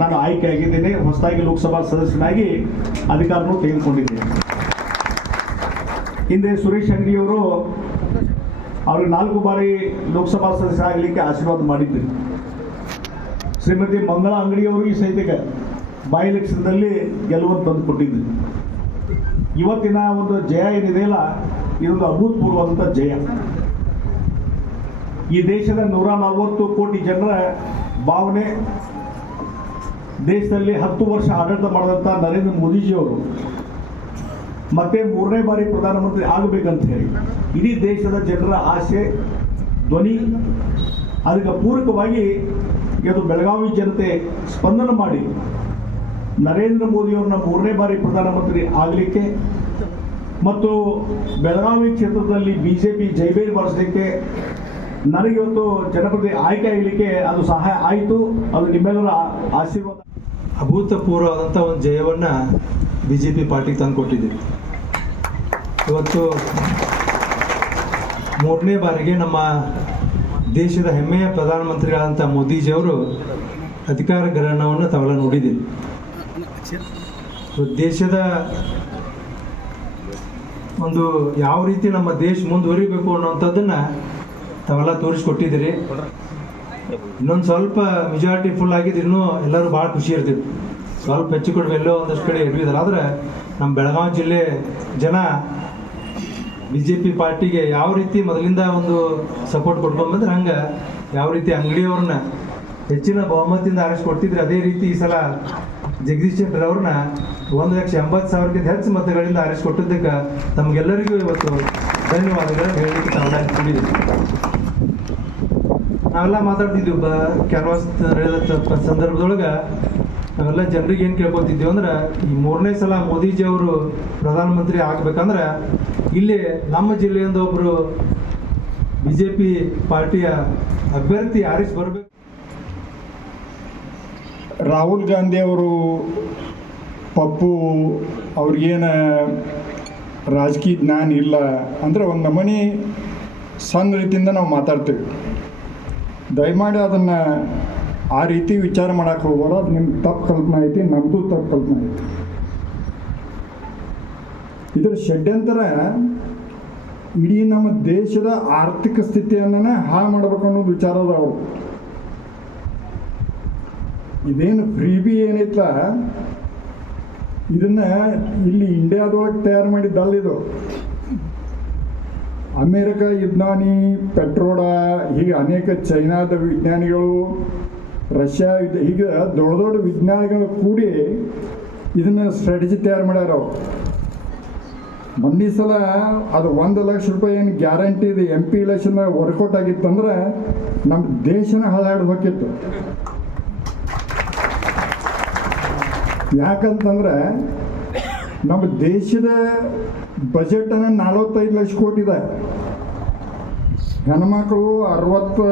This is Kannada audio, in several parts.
ನಾನು ಆಯ್ಕೆ ಆಗಿದ್ದೇನೆ, ಹೊಸದಾಗಿ ಲೋಕಸಭಾ ಸದಸ್ಯನಾಗಿ ಅಧಿಕಾರನೂ ತೆಗೆದುಕೊಂಡಿದ್ದೇನೆ. ಹಿಂದೆ ಸುರೇಶ್ ಅಂಗಡಿಯವರು ಅವ್ರಿಗೆ ನಾಲ್ಕು ಬಾರಿ ಲೋಕಸಭಾ ಸದಸ್ಯ ಆಗಲಿಕ್ಕೆ ಆಶೀರ್ವಾದ ಮಾಡಿದ್ರು ಶ್ರೀಮತಿ ಮಂಗಳ ಅಂಗಡಿಯವರು ಈ ಸಹಿತ ಬೈ ಎಲೆಕ್ಷನ್ದಲ್ಲಿ ಗೆಲುವನ್ನು ತಂದು ಕೊಟ್ಟಿದ್ದೀನಿ ಇವತ್ತಿನ ಒಂದು ಜಯ ಏನಿದೆಯಲ್ಲ ಇದೊಂದು ಅಭೂತಪೂರ್ವವಾದಂಥ ಜಯ. ಈ ದೇಶದ ನೂರ ನಲವತ್ತು ಕೋಟಿ ಜನರ ಭಾವನೆ ದೇಶದಲ್ಲಿ ಹತ್ತು ವರ್ಷ ಆಡಳಿತ ಮಾಡಿದಂಥ ನರೇಂದ್ರ ಮೋದಿಜಿಯವರು ಮತ್ತೆ ಮೂರನೇ ಬಾರಿ ಪ್ರಧಾನಮಂತ್ರಿ ಆಗಬೇಕಂತ ಹೇಳಿ, ಇಡೀ ದೇಶದ ಜನರ ಆಸೆ, ಧ್ವನಿ, ಅದಕ್ಕೆ ಪೂರಕವಾಗಿ ಇವತ್ತು ಬೆಳಗಾವಿ ಜನತೆ ಸ್ಪಂದನ ಮಾಡಿ, ನರೇಂದ್ರ ಮೋದಿಯವ್ರನ್ನ ಮೂರನೇ ಬಾರಿ ಪ್ರಧಾನಮಂತ್ರಿ ಆಗಲಿಕ್ಕೆ ಮತ್ತು ಬೆಳಗಾವಿ ಕ್ಷೇತ್ರದಲ್ಲಿ ಬಿ ಜೆ ಪಿ ಜೈಬೇರಿ ಬಳಸಲಿಕ್ಕೆ ನನಗೆ ಇವತ್ತು ಜನಪ್ರತಿ ಆಯ್ಕೆ ಆಗಲಿಕ್ಕೆ ಅದು ಸಹಾಯ ಆಯಿತು. ಅದು ನಿಮ್ಮೆಲ್ಲರ ಆಶೀರ್ವಾದ. ಅಭೂತಪೂರ್ವವಾದಂಥ ಒಂದು ಜಯವನ್ನು ಬಿ ಜೆ ಪಿ ಪಾರ್ಟಿಗೆ ತಂದು ಕೊಟ್ಟಿದ್ದೀವಿ ಇವತ್ತು ಮೂರನೇ ಬಾರಿಗೆ ನಮ್ಮ ದೇಶದ ಹೆಮ್ಮೆಯ ಪ್ರಧಾನಮಂತ್ರಿಗಳಾದಂಥ ಮೋದಿಜಿಯವರು ಅಧಿಕಾರ ಗ್ರಹಣವನ್ನು ತಾವೆಲ್ಲ ನೋಡಿದ್ದೀವಿ ದೇಶದ ಒಂದು ಯಾವ ರೀತಿ ನಮ್ಮ ದೇಶ ಮುಂದುವರಿಬೇಕು ಅನ್ನೋಂಥದ್ದನ್ನು ತಾವೆಲ್ಲ ತೋರಿಸ್ಕೊಟ್ಟಿದ್ದೀರಿ. ಇನ್ನೊಂದು ಸ್ವಲ್ಪ ಮೆಜಾರಿಟಿ ಫುಲ್ ಆಗಿದ್ದು ಇನ್ನೂ ಎಲ್ಲರೂ ಭಾಳ ಖುಷಿ ಇರ್ತಿದ್ರು. ಸ್ವಲ್ಪ ಹೆಚ್ಚು ಕಡಿಮೆ ಎಲ್ಲೋ ಒಂದಷ್ಟು ಕಡೆ ಇರ್ಬಿದ್ದಾರೆ ಆದರೆ ನಮ್ಮ ಬೆಳಗಾವಿ ಜಿಲ್ಲೆ ಜನ ಬಿ ಜೆ ಪಿ ಪಾರ್ಟಿಗೆ ಯಾವ ರೀತಿ ಮೊದಲಿಂದ ಒಂದು ಸಪೋರ್ಟ್ ಕೊಡ್ಕೊಂಬಂದ್ರೆ ಹಂಗೆ ಯಾವ ರೀತಿ ಅಂಗಡಿಯವ್ರನ್ನ ಹೆಚ್ಚಿನ ಬಹುಮತದಿಂದ ಆರಿಸಿ ಕೊಡ್ತಿದ್ರೆ ಅದೇ ರೀತಿ ಈ ಸಲ ಜಗದೀಶ್ ಶೆಟ್ಟರ್ ಅವ್ರನ್ನ ಒಂದು ಲಕ್ಷ ಎಂಬತ್ತು ಸಾವಿರಕ್ಕಿಂತ ಹೆಚ್ಚು ಮತಗಳಿಂದ ಆರಿಸಿ ಕೊಟ್ಟಿದ್ದಕ್ಕೆ ತಮಗೆಲ್ಲರಿಗೂ ಇವತ್ತು ಧನ್ಯವಾದಗಳು. ಹೇಳಲಿಕ್ಕೆ ತಾವೆಲ್ಲ ಕೂಡಿದ್ದೀವಿ ನಾವೆಲ್ಲ ಮಾತಾಡ್ತಿದ್ವಿ ಬ ಕ್ಯಾನ್ವಾಸ್ ಸಂದರ್ಭದೊಳಗೆ ನಾವೆಲ್ಲ ಜನರಿಗೆ ಏನು ಕೇಳ್ಕೊತಿದ್ವಿ ಅಂದ್ರೆ, ಈ ಮೂರನೇ ಸಲ ಮೋದಿಜಿ ಅವರು ಪ್ರಧಾನಮಂತ್ರಿ ಆಗ್ಬೇಕಂದ್ರೆ, ಇಲ್ಲಿ ನಮ್ಮ ಜಿಲ್ಲೆಯಿಂದ ಒಬ್ಬರು ಬಿ ಜೆ ಪಿ ಪಾರ್ಟಿಯ ಅಭ್ಯರ್ಥಿ ಆರಿಸ್ ಬರಬೇಕು. ರಾಹುಲ್ ಗಾಂಧಿ ಅವರು ಪಪ್ಪು ಅವ್ರಿಗೇನು ರಾಜಕೀಯ ಜ್ಞಾನ ಇಲ್ಲ ಅಂದರೆ ಒಂದು ನಮೂನಿ ಸಣ್ಣ ರೀತಿಯಿಂದ ನಾವು ಮಾತಾಡ್ತೀವಿ. ದಯಮಾಡಿ ಅದನ್ನು ಆ ರೀತಿ ವಿಚಾರ ಮಾಡೋಕೆ ಹೋಗೋದು ಅದು ನಿಮ್ಗೆ ತಪ್ಪು ಕಲ್ಪನೆ ಐತಿ ನಮ್ಮದು ತಪ್ಪು ಕಲ್ಪನೆ ಐತಿ. ಇದರ ಷಡ್ಯಂತರ ಇಡೀ ನಮ್ಮ ದೇಶದ ಆರ್ಥಿಕ ಸ್ಥಿತಿಯನ್ನೇ ಹಾಳು ಮಾಡ್ಬೇಕು ಅನ್ನೋದು ವಿಚಾರ ಅದ ಅವರು ಇದೇನು ಫ್ರೀಬಿ ಏನೈತಲ್ಲ ಇದನ್ನ ಇಲ್ಲಿ ಇಂಡಿಯಾದೊಳಗೆ ತಯಾರು ಮಾಡಿದ್ದಲ್ಲ ಇದು. ಅಮೇರಿಕ ವಿಜ್ಞಾನಿ ಪೆಟ್ರೋಡ, ಹೀಗೆ ಅನೇಕ ಚೈನಾದ ವಿಜ್ಞಾನಿಗಳು, ರಷ್ಯಾ ಹೀಗೆ ದೊಡ್ಡ ದೊಡ್ಡ ವಿಜ್ಞಾನಿಗಳು ಕೂಡಿ ಇದನ್ನ ಸ್ಟ್ರಾಟಜಿ ತಯಾರು ಮಾಡ್ಯಾರ ಮೊನ್ನೆ ಸಲ ಅದು ಒಂದು ಲಕ್ಷ ರೂಪಾಯಿ ಏನು ಗ್ಯಾರಂಟಿ ಇದೆ M P election work out ಆಗಿತ್ತಂದ್ರೆ ನಮ್ಮ ದೇಶನ ಹಾಳಾಡಿ ಹೋಗಿತ್ತು. ಯಾಕಂತಂದ್ರೆ, ನಮ್ಮ ದೇಶದ ಬಜೆಟನ್ನು ನಲವತ್ತೈದು ಲಕ್ಷ ಕೋಟಿ ಇದೆ ಹೆಣ್ಮಕ್ಳು ಅರವತ್ತು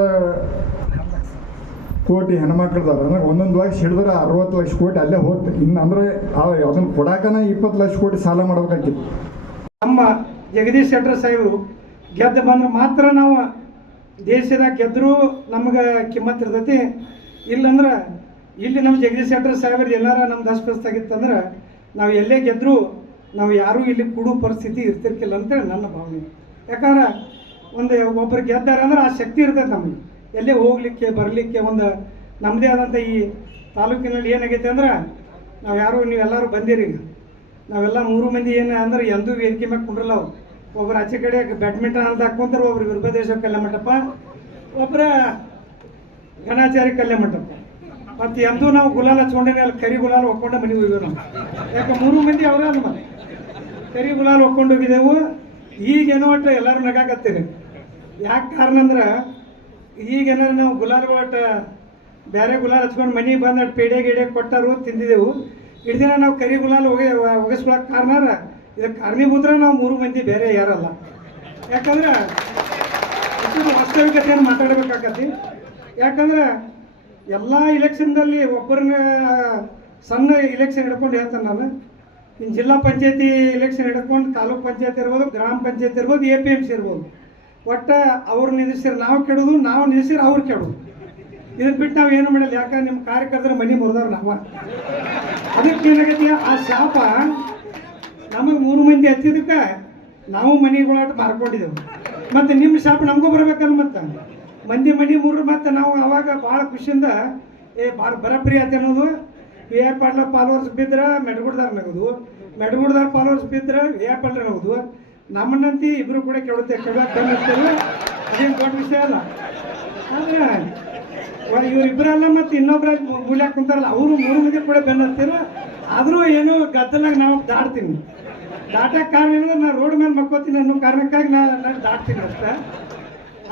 ಕೋಟಿ ಹೆಣ್ಮಕ್ಳದಾರ. ಅಂದ್ರೆ ಒಂದೊಂದು ಲಕ್ಷ ಹಿಡಿದ್ರೆ ಅರವತ್ತು ಲಕ್ಷ ಕೋಟಿ ಅಲ್ಲೇ ಹೋಗ್ತು ಇನ್ನು ಅಂದರೆ ಅದನ್ನು ಕೊಡಾಕನ ಇಪ್ಪತ್ತು ಲಕ್ಷ ಕೋಟಿ ಸಾಲ ಮಾಡ್ಬೇಕಾಗಿತ್ತು ನಮ್ಮ ಜಗದೀಶ್ ಶೆಟ್ಟರ್ ಸಾಹೇಬರು ಗೆದ್ದು ಬಂದ್ರೆ ಮಾತ್ರ ನಾವು ದೇಶದಾಗ ಗೆದ್ದರೂ ನಮ್ಗೆ ಕಿಮ್ಮತ್ ಇರ್ತೈತಿ. ಇಲ್ಲಂದ್ರೆ ಇಲ್ಲಿ ನಮ್ಮ ಜಗದೀಶ್ ಶೆಟ್ಟರ್ ಸಾಹೇಬ್ರದ್ದು ಏನಾರ ನಮ್ದು ದಸ್ಪಸ್ತಾಗಿತ್ತಂದ್ರೆ ನಾವು ಎಲ್ಲೇ ಗೆದ್ದರೂ ನಾವು ಯಾರೂ ಇಲ್ಲಿ ಕೂಡೋ ಪರಿಸ್ಥಿತಿ ಇರ್ತಿರ್ಕಿಲ್ಲ ಅಂತೇಳಿ ನನ್ನ ಭಾವನೆ. ಯಾಕಂದ್ರೆ ಒಂದು ಒಬ್ಬರು ಗೆದ್ದಾರೆ ಅಂದ್ರೆ ಆ ಶಕ್ತಿ ಇರ್ತೈತೆ ನಮಗೆ. ಎಲ್ಲೇ ಹೋಗ್ಲಿಕ್ಕೆ, ಬರಲಿಕ್ಕೆ ಒಂದು ನಮ್ಮದೇ ಆದಂಥ ಈ ತಾಲೂಕಿನಲ್ಲಿ ಏನಾಗೈತೆ ಅಂದ್ರೆ ನಾವು ಯಾರು ನೀವೆಲ್ಲರೂ ಬಂದಿರಿ. ನಾವೆಲ್ಲ ಮೂರು ಮಂದಿ ಏನು ಅಂದ್ರೆ ಎಂದೂ ವೇದಿಕೆ ಮ್ಯಾಗ ಕುಂಡ್ರಲ್ಲ ಅವ್ರು. ಒಬ್ರು ಆಚೆ ಕಡೆ ಬ್ಯಾಡ್ಮಿಂಟನ್ ಅಂತ ಹಾಕೊಂತಾರೆ ಒಬ್ರು ವಿರ್ಭದೇಶ್ವರ ಕಲ್ಯಾಣ ಮಂಟಪ ಒಬ್ಬರ ಘನಾಚಾರಿ ಕಲ್ಯಾಣ ಮಂಟಪ. ಮತ್ತು ಎಂದೂ ನಾವು ಗುಲಾಲ್ ಹಚ್ಕೊಂಡೇನೆ ಅಲ್ಲಿ ಕರಿ ಗುಲಾಲ್ ಒಕ್ಕೊಂಡೆ ಮನೆಗೆ ಹೋಗಿದ್ವಿ ನಾವು. ಯಾಕೆ ಮೂರು ಮಂದಿ ಅವರೇ ಅಲ್ಲ ಕರಿ ಗುಲಾಲ್ ಹೋಗಿದ್ದೆವು. ಈಗೇನೋ ಒಟ್ಟು ಎಲ್ಲರೂ ನಗಾಕತ್ತೀರಿ. ಯಾಕೆ ಕಾರಣ ಅಂದ್ರೆ ಈಗೇನಾರು ನಾವು ಗುಲಾಲ್ ಒಟ್ಟು ಬೇರೆ ಗುಲಾಲ್ ಹಚ್ಕೊಂಡು ಮನೆಗೆ ಬಂದು ಅಟ್ಟು ಪೇಡೆ ಗೀಡೆ ಕೊಟ್ಟರು ತಿಂದಿದ್ದೆವು. ಇಡ್ದಿನ ನಾವು ಕರಿ ಗುಲಾಲ್ ಹೋಗಿ ಒಗಿಸ್ಕೊಳಕ್ಕೆ ಕಾರಣ ಇದಕ್ಕೆ ಕಾರಣೀಭೂತರ ನಾವು ಮೂರು ಮಂದಿ ಬೇರೆ ಯಾರಲ್ಲ. ಯಾಕಂದ್ರೆ ವಾಸ್ತವಿಕತೆಯನ್ನು ಮಾತಾಡಬೇಕಾಗತ್ತೆ ಯಾಕಂದ್ರೆ, ಎಲ್ಲ ಇಲೆಕ್ಷನ್ದಲ್ಲಿ ಒಬ್ಬರನ್ನ ಸಣ್ಣ ಇಲೆಕ್ಷನ್ ಹಿಡ್ಕೊಂಡು ಹೇಳ್ತೇನೆ ನಾನು. ಇನ್ನು ಜಿಲ್ಲಾ ಪಂಚಾಯತಿ ಎಲೆಕ್ಷನ್ ಹಿಡ್ಕೊಂಡು ತಾಲೂಕ್ ಪಂಚಾಯತ್ ಇರ್ಬೋದು, ಗ್ರಾಮ ಪಂಚಾಯತ್ ಇರ್ಬೋದು ಎ ಪಿ ಎಂ ಸಿ ಇರ್ಬೋದು. ಒಟ್ಟು ಅವ್ರು ನಿಲ್ಲಿಸಿರ್ ನಾವು ಕೆಡೋದು, ನಾವು ನಿಲ್ಲಿಸಿರ್ ಅವ್ರು ಕೆಡೋದು. ಇದನ್ನ ಬಿಟ್ಟು ನಾವು ಏನು ಮಾಡಲ್ಲ, ಯಾಕಂದ್ರೆ ನಿಮ್ಮ ಕಾರ್ಯಕರ್ತರ ಮನೆ ಮುರಿದವ್ರು ನಾವು. ಅದಕ್ಕೆ ಏನಾಗೈತಿ, ಆ ಶಾಪ ನಮಗೆ ಮೂರು ಮಂದಿ ಹತ್ತಿದಕ್ಕೆ ನಾವು ಮನೆಗಳಾಟ ಮಾರ್ಕೊಂಡಿದ್ದೆವು ಮತ್ತು ನಿಮ್ಮ ಶಾಪ ನಮಗೂ ಬರ್ಬೇಕಲ್ಲ ಮತ್ತೆ? ಮಂದಿ ಮನೆ ಮೂರು ಮತ್ತು ನಾವು ಅವಾಗ ಭಾಳ ಖುಷಿಯಿಂದ, ಏ ಭಾಳ ಆಯ್ತು ಅನ್ನೋದು ವಿ ಆರ್ ಪಾಟ್ಲ ಫಾಲೋವರ್ಸ್ ಬಿದ್ರೆ ಮೆಡಗುಡ್ದಾರ ನಗೋದು. ಮೆಡಗುಡ್ದಾರ ಫಾಲೋವರ್ಸ್ ಬಿದ್ರೆ ವಿ ಆರ್ ಪಾಟ್ಲ ನಗೋದು. ನಮ್ಮನ್ನಂತಿ ಇಬ್ಬರು ಕೂಡ ಕೆಡುತ್ತೆ ಕೇಳೋಕೆ ಬಂದಿರ್ತೇವೆ ಅದೇನು ದೊಡ್ಡ ವಿಷಯ ಅಲ್ಲ. ಆದ್ರೆ ಇವರಿಬ್ಬರಲ್ಲ ಮತ್ತು ಇನ್ನೊಬ್ಬರ ಮೂಲ್ಯಾಕ ಕುಂತಾರಲ್ಲ, ಅವರು ಮೂರು ಮಂದಿ ಕೂಡ ಬೆನ್ನತ್ತಿರ ಆದರೂ ಏನು ಗದ್ದಲಾಗ ನಾವು ದಾಟ್ತೀನಿ ದಾಟಕ್ಕೆ ಕಾರಣ ಏನಂದ್ರೆ ನಾನು ರೋಡ್ ಮೇಲೆ ಮಕ್ಕೋತೀನಿ ಅನ್ನೋ ಕಾರಣಕ್ಕಾಗಿ ನಾನು ನಾನು ದಾಟ್ತೀನಿ ಅಷ್ಟೇ.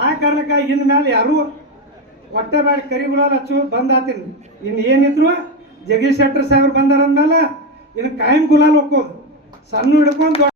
ಆ ಕಾರಣಕ್ಕಾಗಿ ಇನ್ನು ಮೇಲೆ ಯಾರೂ ಹೊಟ್ಟೆ ಬೇಡ ಕರಿಗುಲಾಲ್ ಹಚ್ಚು ಬಂದಾತೀನಿ ಇನ್ನು ಏನಿದ್ರು ಜಗದೀಶ್ ಶೆಟ್ಟರ್ ಸಾಹೇಬ್ರು ಬಂದಾರ ಅಂದಮೇಲೆ ಇನ್ನು ಕಾಯಂ ಗುಲಾಲ್ ಹೋಗೋದು ಸಣ್ಣ ಹಿಡ್ಕೊಂಡು